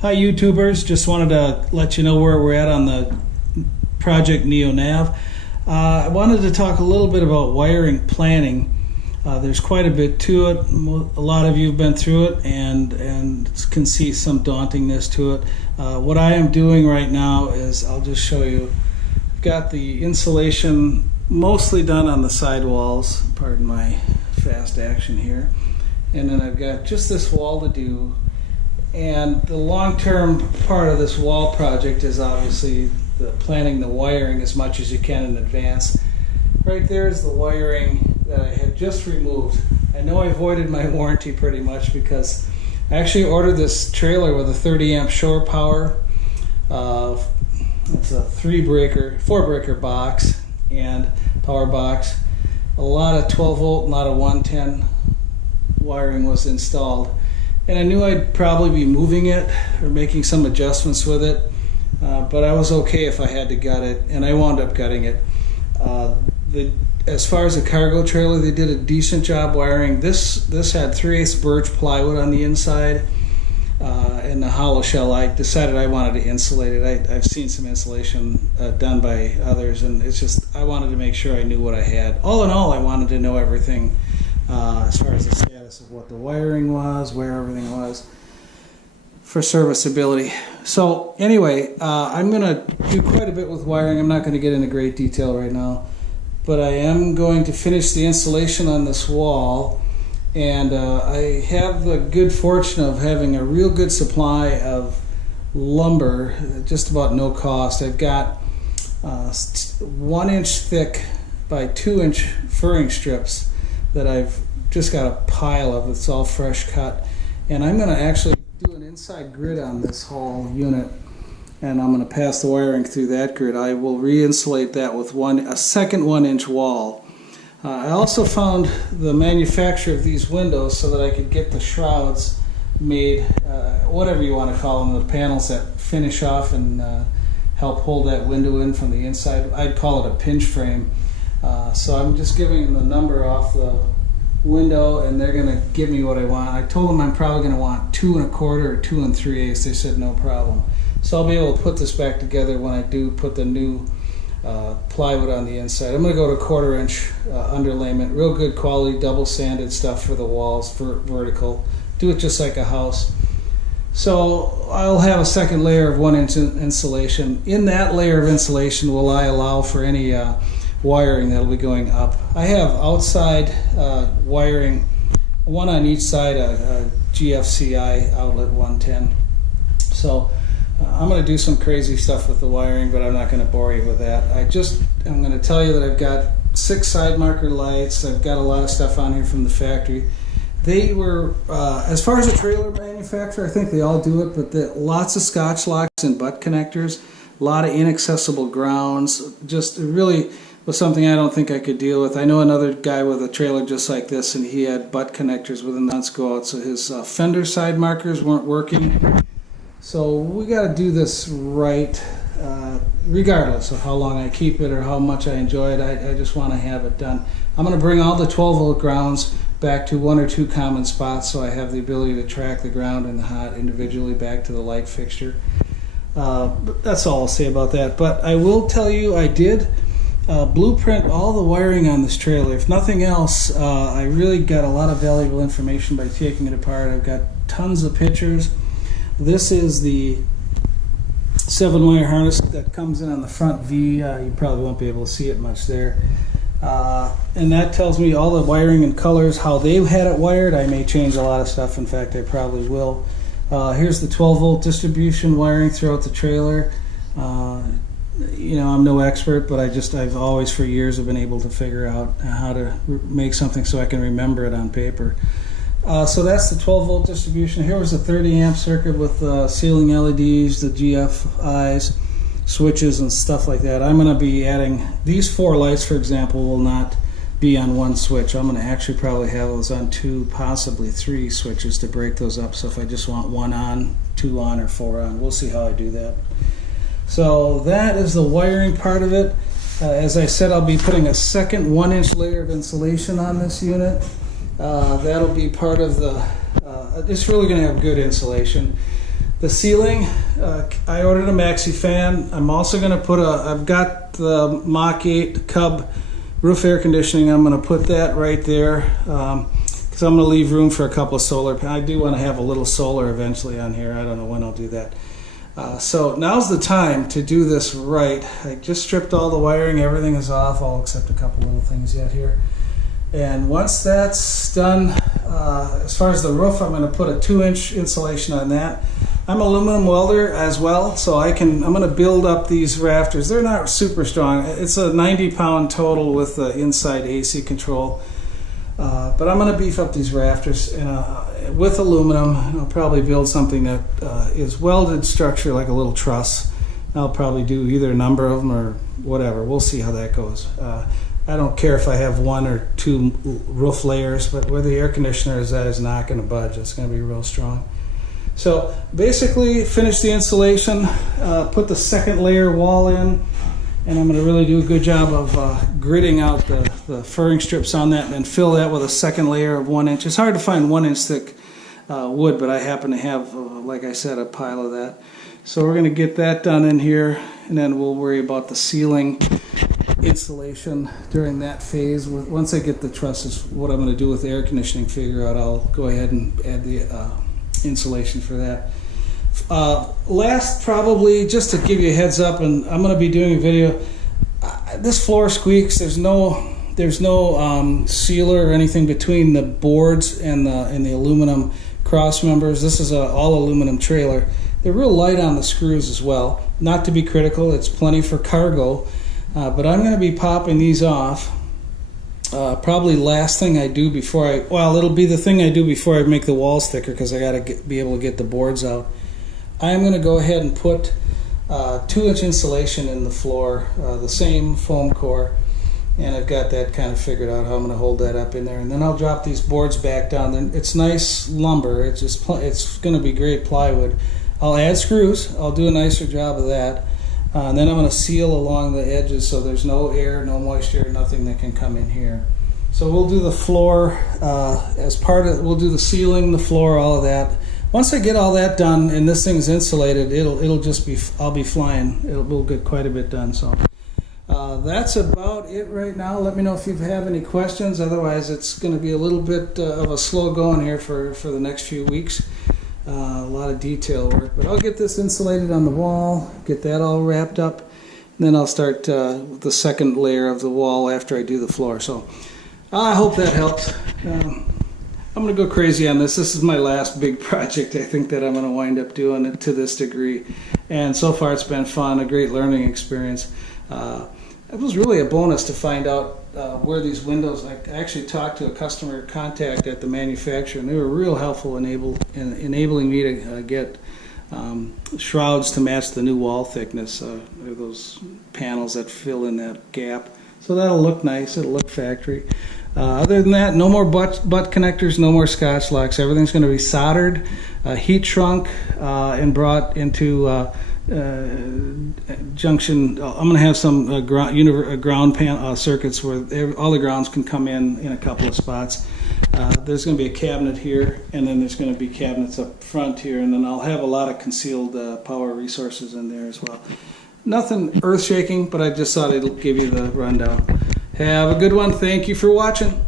Hi YouTubers, just wanted to let you know where we're at on the project NeoNav. I wanted to talk a little bit about wiring planning. There's quite a bit to it. A lot of you have been through it and can see some dauntingness to it. What I am doing right now is, I'll just show you, I've got the insulation mostly done on the sidewalls, pardon my fast action here, and then I've got just this wall to do. And the long-term part of this wall project is obviously planning the wiring as much as you can in advance. Right there is the wiring that I had just removed. I know I avoided my warranty pretty much because I actually ordered this trailer with a 30 amp shore power. It's a 4-breaker box and power box. A lot of 12 volt and a lot of 110 wiring was installed. And I knew I'd probably be moving it or making some adjustments with it, but I was okay if I had to gut it, and I wound up gutting it. As far as the cargo trailer, they did a decent job wiring. This had 3/8 birch plywood on the inside and the hollow shell. I decided I wanted to insulate it. I've seen some insulation done by others, and it's just I wanted to make sure I knew what I had. All in all, I wanted to know everything as far as the status of what the wiring was, where everything was for serviceability. So anyway, I'm going to do quite a bit with wiring. I'm not going to get into great detail right now, but I am going to finish the installation on this wall, and I have the good fortune of having a real good supply of lumber, just about no cost. I've got 1 inch thick by 2 inch furring strips that I've just got a pile of. It's all fresh cut, and I'm going to actually do an inside grid on this whole unit, and I'm going to pass the wiring through that grid. I will re-insulate that with a second 1 inch wall. I also found the manufacturer of these windows so that I could get the shrouds made, whatever you want to call them, the panels that finish off and help hold that window in from the inside. I'd call it a pinch frame. So I'm just giving them the number off the window, and they're going to give me what I want. I told them I'm probably going to want 2 1/4 or 2 3/8. They said no problem. So I'll be able to put this back together when I do put the new plywood on the inside. I'm going to go to 1/4 inch underlayment, real good quality double sanded stuff for the walls, vertical. Do it just like a house. So I'll have a second layer of 1 inch insulation. In that layer of insulation will I allow for any wiring that'll be going up. I have outside wiring, one on each side, a GFCI outlet 110. So I'm going to do some crazy stuff with the wiring, but I'm not going to bore you with that. I'm going to tell you that I've got 6 side marker lights. I've got a lot of stuff on here from the factory. They were, as far as the trailer manufacturer, I think they all do it, but lots of Scotch locks and butt connectors, a lot of inaccessible grounds. Just really was something I don't think I could deal with. I know another guy with a trailer just like this, and he had butt connectors with the nuts go out, so his fender side markers weren't working. So we got to do this right, regardless of how long I keep it or how much I enjoy it. I just want to have it done. I'm going to bring all the 12 volt grounds back to 1 or 2 common spots, so I have the ability to track the ground and the hot individually back to the light fixture. But that's all I'll say about that. But I will tell you, I did blueprint all the wiring on this trailer. If nothing else, I really got a lot of valuable information by taking it apart. I've got tons of pictures. This is the 7-wire harness that comes in on the front V. You probably won't be able to see it much there. And that tells me all the wiring and colors, how they've had it wired. I may change a lot of stuff. In fact, I probably will. Here's the 12 volt distribution wiring throughout the trailer. You know, I'm no expert, but I've always for years have been able to figure out how to make something so I can remember it on paper. So that's the 12 volt distribution. Here was a 30 amp circuit with ceiling LEDs, the GFIs, switches and stuff like that. I'm going to be adding these 4 lights, for example, will not be on 1 switch. I'm going to actually probably have those on 2, possibly 3 switches to break those up. So if I just want 1 on, 2 on, or 4 on, we'll see how I do that. So that is the wiring part of it. As I said, I'll be putting a second 1 inch layer of insulation on this unit. That'll be part of the, it's really going to have good insulation. The ceiling, I ordered a maxi fan. I'm also going to put I've got the Mach 8 Cub roof air conditioning. I'm going to put that right there because I'm going to leave room for a couple of solar panels. I do want to have a little solar eventually on here. I don't know when I'll do that. So now's the time to do this right. I just stripped all the wiring. Everything is off, all except a couple little things yet here. And once that's done, as far as the roof, I'm going to put a 2-inch insulation on that. I'm an aluminum welder as well, so I'm going to build up these rafters. They're not super strong. It's a 90-pound total with the inside AC control. But I'm going to beef up these rafters with aluminum. I'll probably build something that is welded structure, like a little truss. I'll probably do either a number of them or whatever. We'll see how that goes. I don't care if I have 1 or 2 roof layers, but where the air conditioner is at is not going to budge. It's going to be real strong. So basically, finish the insulation, put the second layer wall in, and I'm going to really do a good job of gridding out the furring strips on that, and then fill that with a second layer of 1 inch. It's hard to find 1 inch thick wood, but I happen to have, like I said, a pile of that. So we're going to get that done in here, and then we'll worry about the ceiling insulation during that phase. Once I get the trusses, what I'm going to do with the air conditioning figure out, I'll go ahead and add the insulation for that. Last, probably just to give you a heads up, and I'm going to be doing a video. This floor squeaks. There's no sealer or anything between the boards and the aluminum cross members. This is an all aluminum trailer. They're real light on the screws as well. Not to be critical, it's plenty for cargo. But I'm going to be popping these off. Probably last thing I do before it'll be the thing I do before I make the walls thicker, because I got to be able to get the boards out. I'm going to go ahead and put 2-inch insulation in the floor, the same foam core, and I've got that kind of figured out how I'm going to hold that up in there. And then I'll drop these boards back down. Then it's nice lumber. It's going to be great plywood. I'll add screws. I'll do a nicer job of that. And then I'm going to seal along the edges so there's no air, no moisture, nothing that can come in here. So we'll do the floor we'll do the ceiling, the floor, all of that. Once I get all that done and this thing's insulated, I'll be flying. We'll get quite a bit done. So that's about it right now. Let me know if you have any questions. Otherwise, it's going to be a little bit of a slow going here for the next few weeks. A lot of detail work, but I'll get this insulated on the wall, get that all wrapped up, and then I'll start the second layer of the wall after I do the floor. So I hope that helps. I'm going to go crazy on this. This is my last big project, I think, that I'm going to wind up doing it to this degree. And so far it's been fun, a great learning experience. It was really a bonus to find out where these windows, I actually talked to a customer contact at the manufacturer, and they were real helpful in enabling me to get shrouds to match the new wall thickness. Those panels that fill in that gap. So that'll look nice, it'll look factory. Other than that, no more butt connectors, no more Scotch locks. Everything's going to be soldered, heat shrunk, and brought into junction. I'm going to have some ground circuits where all the grounds can come in a couple of spots. There's going to be a cabinet here, and then there's going to be cabinets up front here, and then I'll have a lot of concealed power resources in there as well. Nothing earth-shaking, but I just thought I'd give you the rundown. Have a good one. Thank you for watching.